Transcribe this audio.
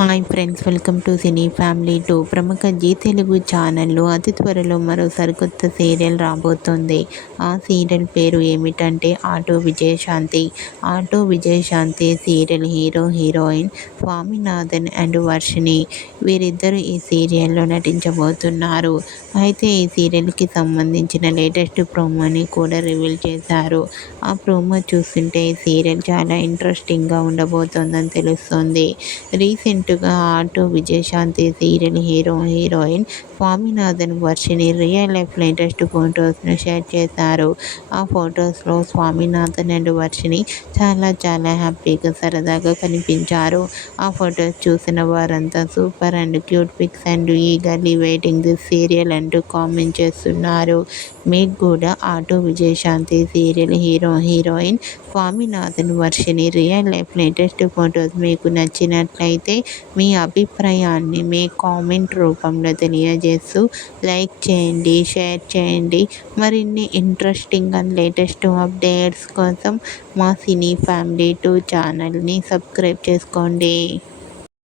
Hi friends, welcome to cine family 2. ప్రముఖ G Telugu ఛానల్లో అతి త్వరలో మరో సరికొత్త సీరియల్ రాబోతోంది. ఆ సీరియల్ పేరు ఏమిటంటే auto Vijayashanti. Auto Vijayashanti serial hero heroine Swaminathan and Varshini, వీరిద్దరూ ఈ సీరియల్లో నటించబోతున్నారు. అయితే ఈ సీరియల్కి సంబంధించిన లేటెస్ట్ ప్రోమోని కూడా రివీల్ చేశారు. ఆ ప్రోమో చూస్తుంటే ఈ సీరియల్ చాలా ఇంట్రెస్టింగ్గా ఉండబోతోందని తెలుస్తోంది. రీసెంట్గా auto Vijayashanti serial hero heroine Swaminathan Varshini real life latest ఫొటోస్ను షేర్ చేశారు. ఆ ఫొటోస్లో స్వామినాథన్ అండ్ వర్షిణి చాలా హ్యాపీగా సరదాగా కనిపించారు. ఆ ఫొటోస్ చూసిన వారంతా super and cute pics and eagerly waiting this serial అంటూ కామెంట్ చేస్తున్నారు. మీకు కూడా auto Vijayashanti serial hero heroine Swaminathan Varshini real life latest photos మీకు నచ్చినట్లయితే మీ అభిప్రాయాన్ని మీ కామెంట్ రూపంలో తెలియజేస్తూ లైక్ చేయండి, షేర్ చేయండి. మరిన్ని ఇంట్రెస్టింగ్ అండ్ లేటెస్ట్ అప్డేట్స్ కోసం మా సినీ ఫ్యామిలీ 2 ఛానల్ని సబ్స్క్రైబ్ చేసుకోండి.